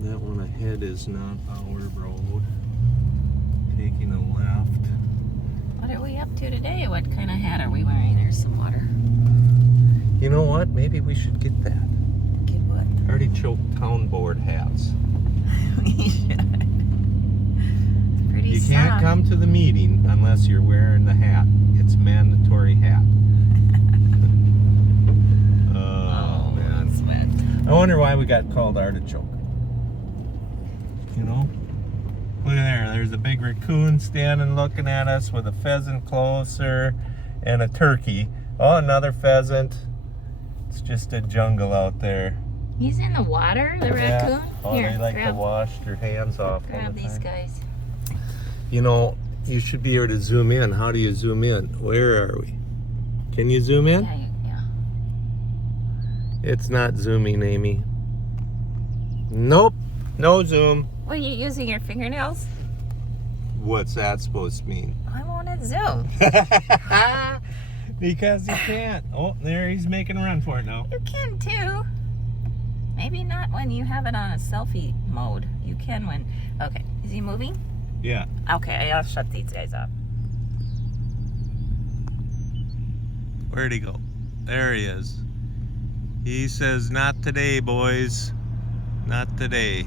That one ahead is not our road. Taking a left. What are we up to today? What kind of hat are we wearing? There's some water. You know what? Maybe we should get that. Get what? Artichoke Town Board hats. We should. It's pretty You soft. can't come to the meeting unless you're wearing the hat. It's mandatory hat. Oh, man. Sweat. I wonder why we got called Artichoke. You know? Look at there. There's a big raccoon standing looking at us with a pheasant closer and a turkey. Oh, another pheasant. It's just a jungle out there. He's in the water, the raccoon? Yeah. Oh, Here, they like grab, to wash their hands off all grab the these time. guys. You know, you should be able to zoom in. How do you zoom in? Where are we? Can you zoom in? Yeah. It's not zooming, Amy. Nope. No zoom. What, are you using your fingernails? What's that supposed to mean? Why won't it zoom? Because you can't. Oh, there he's making a run for it now. You can too. Maybe not when you have it on a selfie mode. You can when... Okay, is he moving? Yeah. Okay, I'll shut these guys up. Where'd he go? There he is. He says, not today, boys. Not today.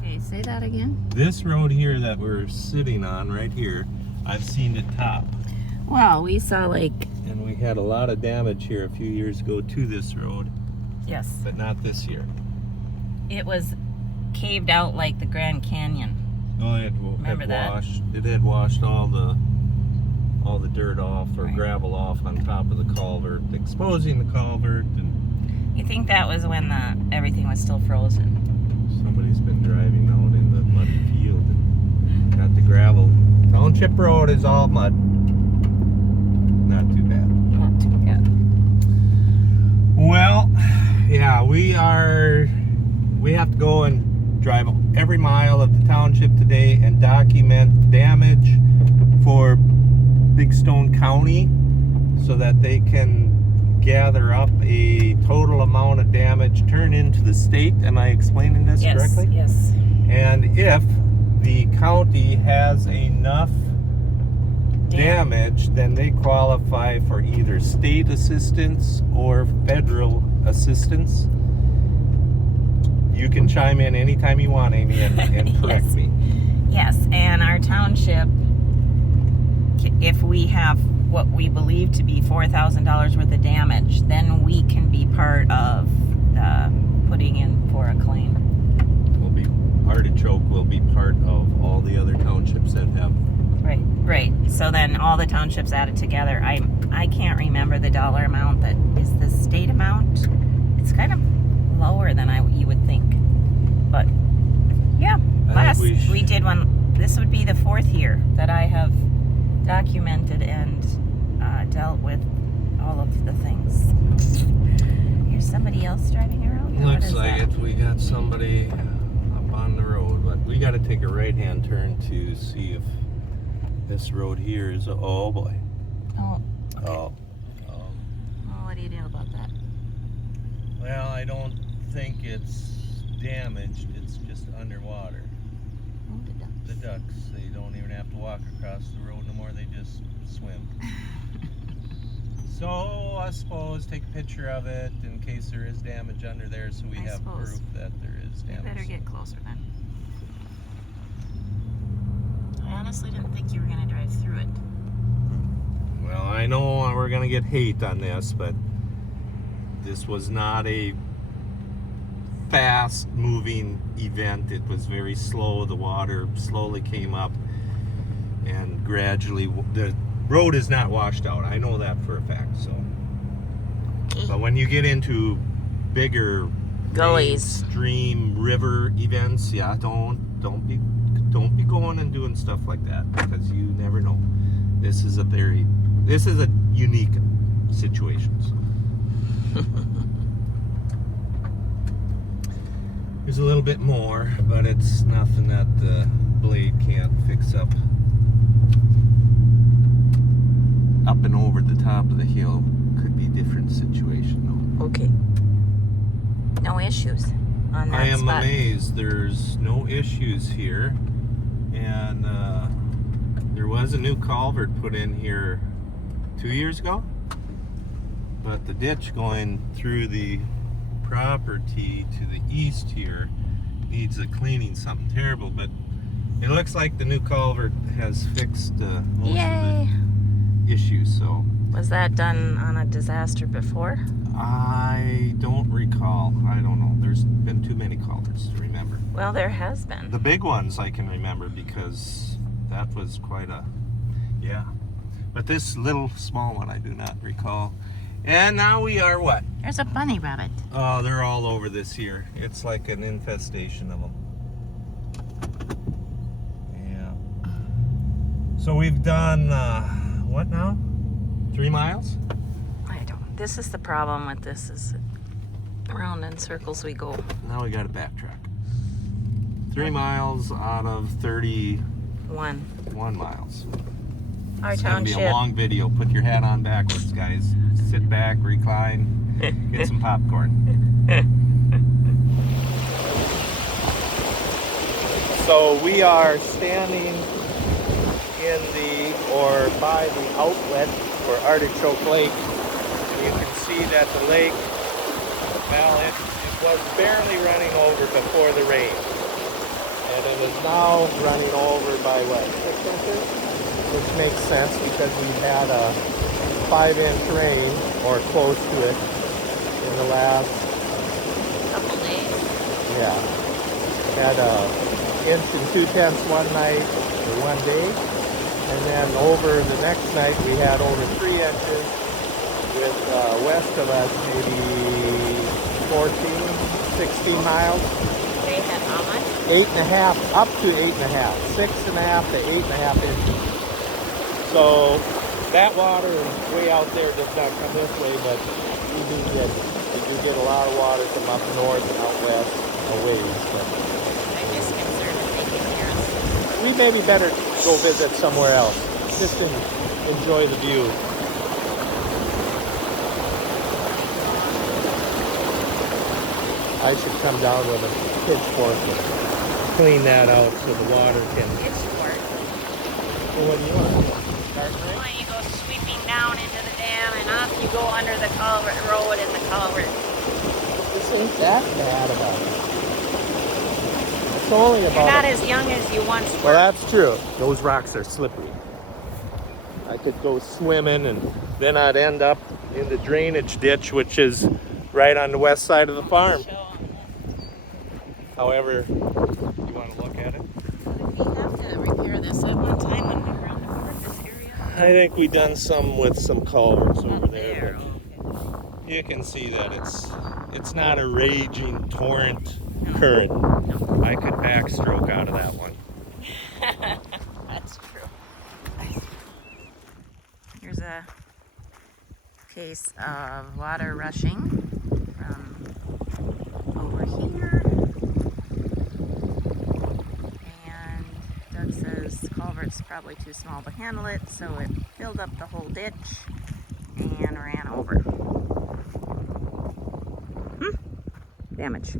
Okay, say that again. This road here that we're sitting on right here, I've seen it top. Well, we saw like... And we had a lot of damage here a few years ago to this road, Yes. but not this year. It was caved out like the Grand Canyon. Oh, it Remember that? had washed all the dirt off or Right. gravel off on top of the culvert, exposing the culvert, and You think that was when everything was still frozen? somebody's been driving out in the muddy field and got the gravel. Township Road is all mud. Not too bad. Not too bad. Well, yeah, we have to go and drive every mile of the township today and document damage for Big Stone County so that they can gather up a total amount of damage, turn into the state. Am I explaining this correctly? Yes. And if the county has enough damage, then they qualify for either state assistance or federal assistance. You can chime in anytime you want, Amy, and correct Yes. me. Yes, and our township, if we have what we believe to be $4,000 worth of damage, then we can be part of putting in for a claim. Artichoke will be part of all the other townships that have. Right. So then all the townships added together, I can't remember the dollar amount that is the state amount. It's kind of lower than you would think. But yeah, we did one. This would be the 4th year that I have documented and dealt with all of the things. Here's somebody else driving around. Now, what Looks is like that? it. We got somebody up on the road, but we got to take a right-hand turn to see if this road here is. Oh boy. Oh. Okay. Oh. Well, what do you do about that? Well, I don't think it's damaged. It's just underwater. Oh, the ducks. The ducks, they don't even have to walk across the road no more. They just swim. So I suppose take a picture of it in case there is damage under there, so we have proof that there is You damage. better get closer then. I honestly didn't think you were going to drive through it. Well, I know we're gonna get hate on this, but this was not a fast-moving event. It was very slow. The water slowly came up, and gradually the road is not washed out. I know that for a fact. So, but when you get into bigger Gullies, stream, river events, yeah, don't be going and doing stuff like that, because you never know. This is a unique situation. So. There's a little bit more, but it's nothing that the blade can't fix up. Up and over the top of the hill could be a different situation though. okay. No issues. on that I am spot. amazed. There's no issues here. And there was a new culvert put in here 2 years ago. But the ditch going through the property to the east here needs a cleaning, something terrible. But it looks like the new culvert has fixed most of the issues. So Was that done on a disaster before? I don't recall. I don't know. There's been too many culverts to remember. Well, there has been. The big ones I can remember because that was quite a, yeah. But this little small one I do not recall. And now we are what? There's a bunny rabbit. Oh, they're all over this here. It's like an infestation of them. Yeah. So we've done, what now? 3 miles? I don't. This is the problem with this, is around in circles we go. Now we gotta backtrack. 3 miles out of 31 miles. Our It's gonna be township. a long video. Put your hat on backwards, guys. Sit back, recline, get some popcorn. So we are standing in the, or by the outlet for Artichoke Lake. You can see that the lake, well, it was barely running over before the rain. And it is now running over by what, 6 inches? Which makes sense because we had a 5-inch rain, or close to it, in the last, Couple days. yeah. Had a inch and 2/10 one night, or one day. And then over the next night we had over 3 inches with west of us maybe 14, 16 miles. They had how much? 8.5, up to 8.5, 6.5 to 8.5 inches. So that water is way out there, does not come this way, but you do get a lot of water from up north and out west a ways. But I'm just concerned that they can hear us. we maybe better go visit somewhere else, just to enjoy the view. I should come down with a pitchfork and clean that out so the water can. Pitchfork. Well, what do you want to do? Start right? Well, you go sweeping down into the dam and off you go under the culvert road in the culvert. This ain't that bad about it. It's only about. You're not as young as you once were. Well, that's true. Those rocks are slippery. I could go swimming and then I'd end up in the drainage ditch, which is right on the west side of the farm. However, you want to look at it? Did we have to repair this at one time when we were on the board, this area? I think we done some with some culverts over Up there. there. But you can see that it's not a raging torrent current. I could backstroke out of that one. That's true. Here's a case of water rushing from over here. And Doug says the culvert's probably too small to handle it, so it filled up the whole ditch and ran over. Damage.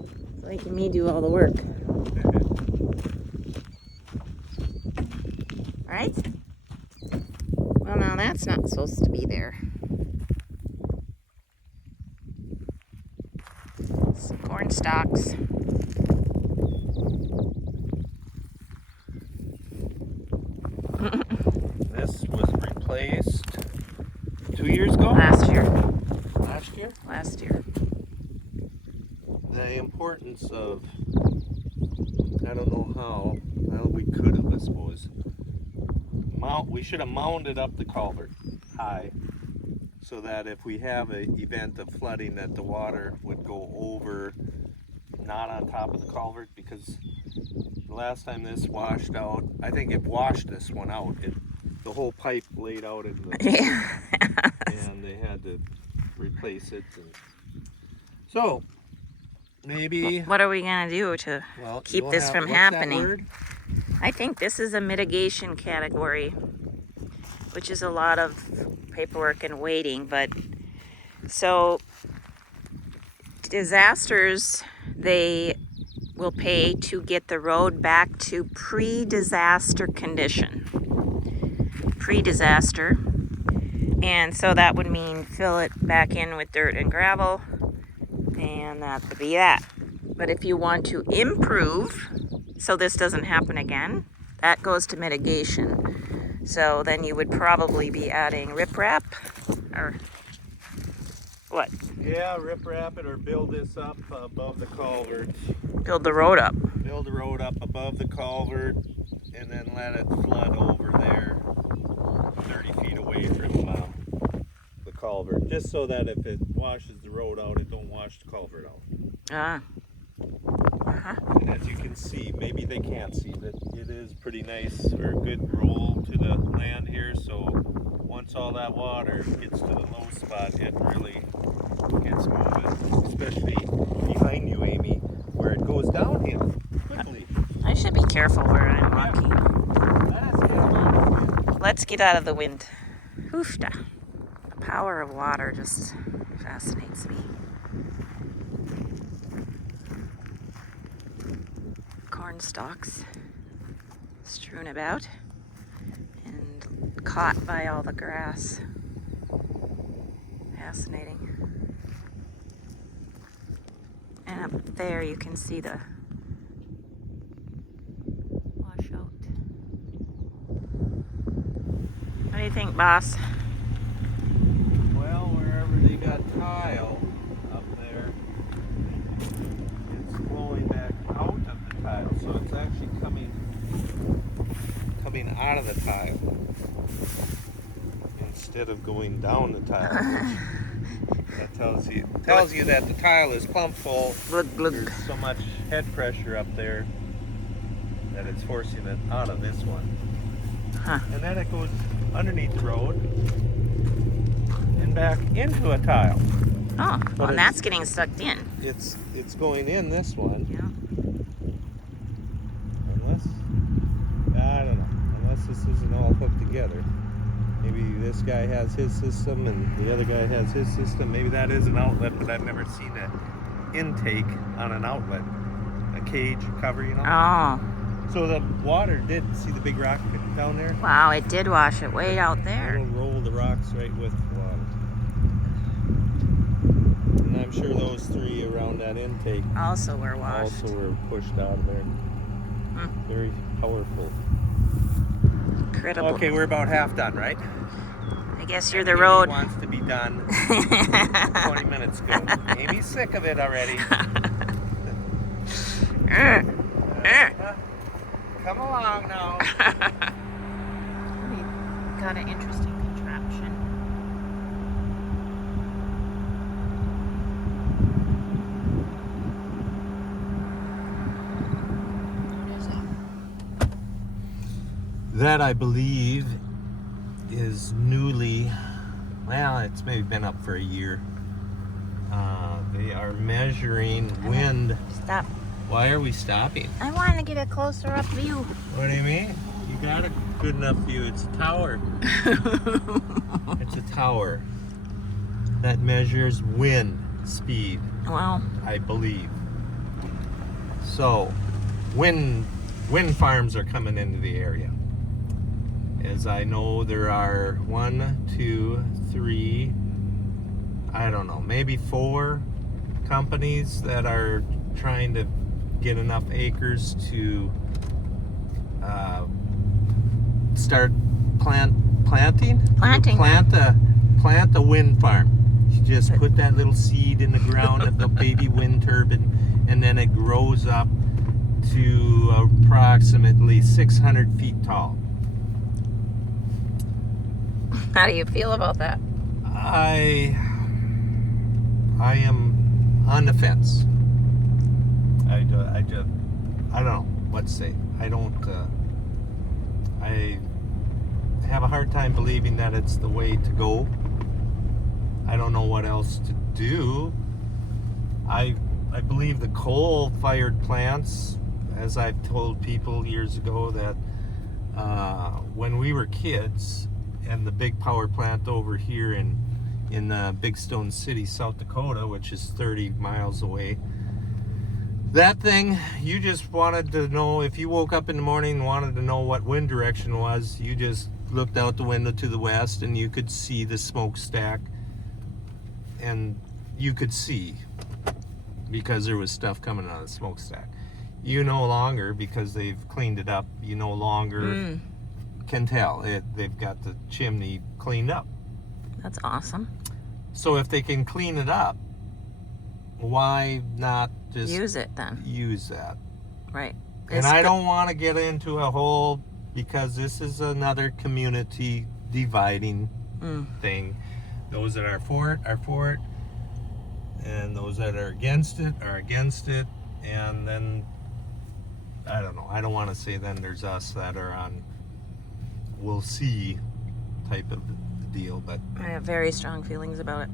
It's making me do all the work. Right? Well, now that's not supposed to be there. Some corn stalks. This was replaced 2 years ago? Last year. Last year? Last year. The importance of, I don't know how, well, we could have, I suppose. We should have mounded up the culvert high so that if we have an event of flooding that the water would go over, not on top of the culvert, because the last time this washed out, I think it washed this one out. The whole pipe laid out in the, and they had to replace it. And so maybe. What are we gonna do to keep this from happening? I think this is a mitigation category, which is a lot of paperwork and waiting. But so disasters they will pay to get the road back to pre-disaster condition. Pre-disaster. And so that would mean fill it back in with dirt and gravel, and that would be that. But if you want to improve, so this doesn't happen again, that goes to mitigation. So then you would probably be adding riprap, or what? Yeah, riprap it or build this up above the culvert. Build the road up. Build the road up above the culvert and then let it flood over there 30 feet away from the culvert. Just so that if it washes the road out, it don't wash the culvert out. Ah. And as you can see, maybe they can't see, but it is pretty nice or a good roll to the land here. So once all that water gets to the low spot, it really gets moving, especially behind you, Amy, where it goes downhill quickly. I should be careful where I'm walking. That's Let's get out of the wind. Oofda. The power of water just fascinates me. Corn stalks strewn about and caught by all the grass. Fascinating. And up there you can see the washout. What do you think, boss? Well, wherever they got tile up there, it's flowing back out of the tile, so it's actually coming out of the tile instead of going down the tile. That tells you that the tile is pump full. Glug, glug. There's so much head pressure up there that it's forcing it out of this one. Huh. And then it goes underneath the road and back into a tile. Oh, But well, it's- that's getting sucked in. It's going in this one. Yeah. I don't know. Unless this isn't all hooked together. Maybe this guy has his system and the other guy has his system. Maybe that is an outlet, but I've never seen an intake on an outlet. A cage cover, you know? Oh, So the water did, see the big rock down there? wow, it did wash it way out there. It'll roll the rocks right with the water. And I'm sure those three around that intake Also were washed. also were pushed out of there. Very powerful. Incredible. Okay, we're about half done, right? I guess you're the Amy road. wants to be done 20 minutes ago. Amy's sick of it already. Come along now. Got an interesting contraption. What is that? That, I believe, is newly, well, it's maybe been up for a year. They are measuring wind. Stop. Why are we stopping? I want to get a closer up view. What do you mean? You got a good enough view. It's a tower. It's a tower that measures wind speed, Well, I believe. So, wind farms are coming into the area. As I know, there are 1, 2, 3, I don't know, maybe 4 companies that are trying to get enough acres to start planting. Plant a wind farm. You just put that little seed in the ground of the baby wind turbine, and then it grows up to approximately 600 feet tall. how do you feel about that? I am on the fence. I don't know what to say. I have a hard time believing that it's the way to go. I don't know what else to do. I believe the coal-fired plants, as I've told people years ago, that when we were kids, and the big power plant over here in Big Stone City, South Dakota, which is 30 miles away, That thing, you just wanted to know, if you woke up in the morning and wanted to know what wind direction was, you just looked out the window to the west and you could see the smokestack. And you could see, because there was stuff coming out of the smokestack. You no longer, because they've cleaned it up, you no longer can tell. They've got the chimney cleaned up. That's awesome. So if they can clean it up, why not just Use it then. use that? Right. And I don't want to get into a whole, because this is another community dividing thing. Those that are for it, and those that are against it are against it. And then, I don't know, I don't want to say then there's us that are on we'll see type of deal, but I have very strong feelings about it,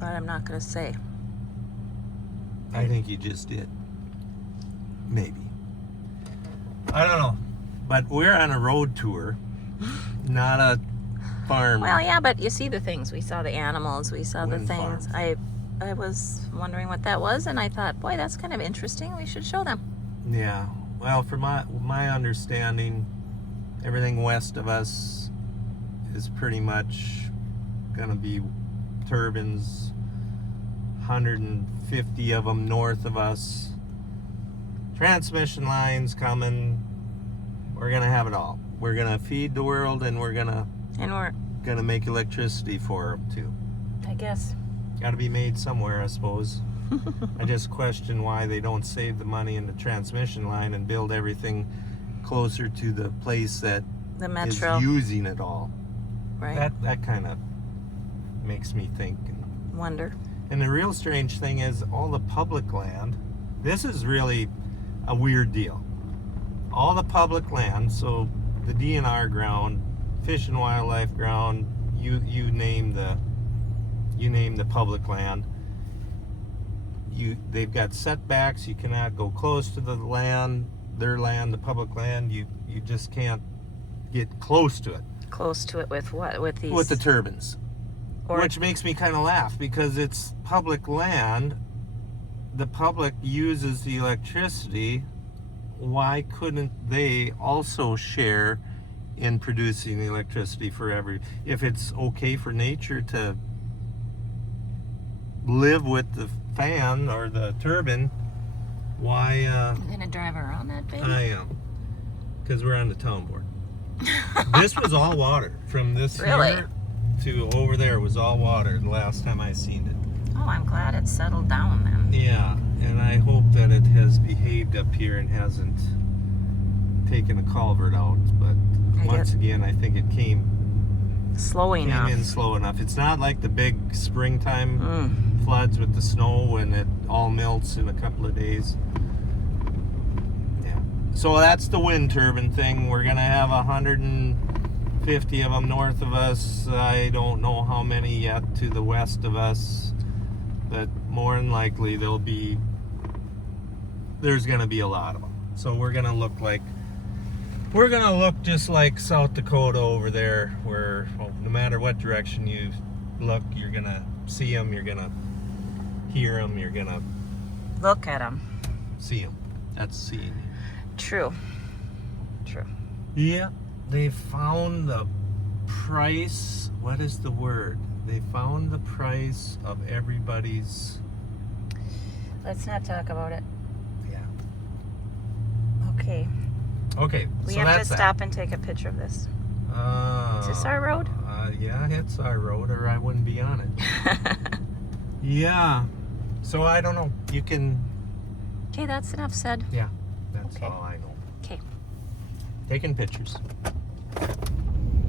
but I'm not going to say. I think you just did. Maybe. I don't know. But we're on a road tour, not a farm. Well, yeah, but you see the things. We saw the animals. We saw the Wind things. farm. I was wondering what that was, and I thought, boy, that's kind of interesting. We should show them. Yeah. Well, from my understanding, everything west of us is pretty much going to be turbines. 150 of them north of us. Transmission lines coming. We're going to have it all. We're going to feed the world, and we're going to make electricity for them too. I guess. Got to be made somewhere, I suppose. I just question why they don't save the money in the transmission line and build everything closer to the place that The metro. is using it all. Right. That kind of makes me think. Wonder. And the real strange thing is all the public land. This is really a weird deal. All the public land, so the DNR ground, Fish and Wildlife ground, you name the public land. They've got setbacks. You cannot go close to the land, their land, the public land. You just can't get close to it. Close to it with what? With these? With the turbines. Or- Which makes me kind of laugh, because it's public land. The public uses the electricity. Why couldn't they also share in producing the electricity for if it's okay for nature to live with the fan or the turbine, why You gonna drive around that baby? I am, because we're on the town board. This was all water from this Really? here to over there was all water the last time I seen it. Oh, I'm glad it settled down then. Yeah, and I hope that it has behaved up here and hasn't taken a culvert out. But once again, I think it came in slow enough. It's not like the big springtime floods with the snow when it all melts in a couple of days. Yeah. So that's the wind turbine thing. We're gonna have 150 of them north of us. I don't know how many yet to the west of us. But more than likely there's gonna be a lot of them. So we're gonna look just like South Dakota over there, where no matter what direction you look, you're gonna see them, you're gonna hear them, you're gonna Look at them. see them. That's seeing. True. Yeah, they found the price. What is the word? They found the price of everybody's. Let's not talk about it. Yeah. Okay. Okay. We so have to that's stop and take a picture of this. Is this our road? Yeah, it's our road, or I wouldn't be on it. Yeah. So I don't know. You can. Okay, that's enough said. Yeah. That's Okay. all I know. Okay. Taking pictures.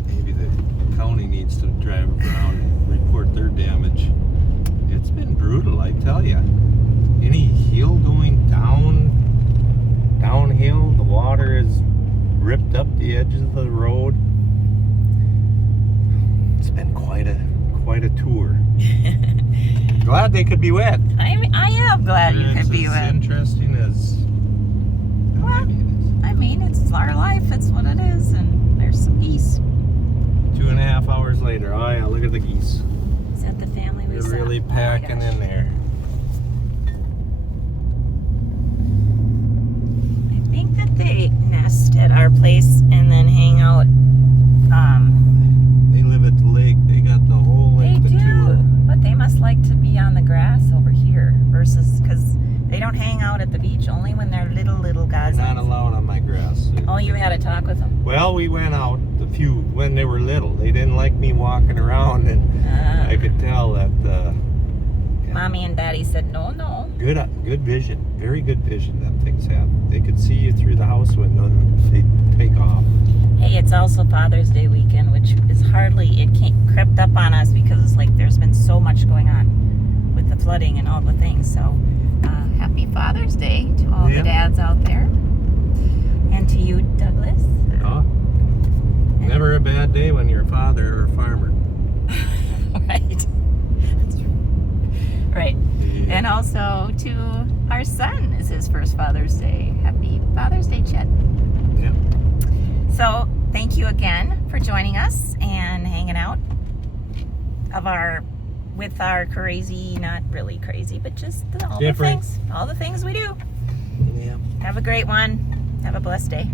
Maybe the county needs to drive around and report their damage. It's been brutal, I tell you. Any hill going downhill, the water has ripped up the edges of the road. It's been quite a tour. Glad they could be wet. I am glad you could be It's as with. interesting as. Well, maybe it is. I mean, it's our life. It's what it is. And there's some geese. 2.5 hours later. Oh yeah, look at the geese. Is that the family we They're saw? really Oh my packing gosh. in there. rest at our place and then hang out. They live at the lake. They got the whole They lake to do, tour. but they must like to be on the grass over here versus because they don't hang out at the beach only when they're little They're guys. not allowed on my grass. Oh, you had a talk with them? Well, we went out when they were little. They didn't like me walking around, and I could tell that. Mommy and Daddy said no. Good vision, very good vision that things have. They could see you through the house window and they take off. Hey, it's also Father's Day weekend, which is it crept up on us because it's like there's been so much going on with the flooding and all the things. So, happy Father's Day to all the dads out there. And to you, Douglas. Oh, never a bad day when you're a father or a farmer. Right. That's true. Right. Yeah. And also to our son is his first Father's Day. Happy Father's Day, Chet. Yeah. So thank you again for joining us and hanging out with our crazy, not really crazy, but just all the things we do. Yeah. Have a great one. Have a blessed day.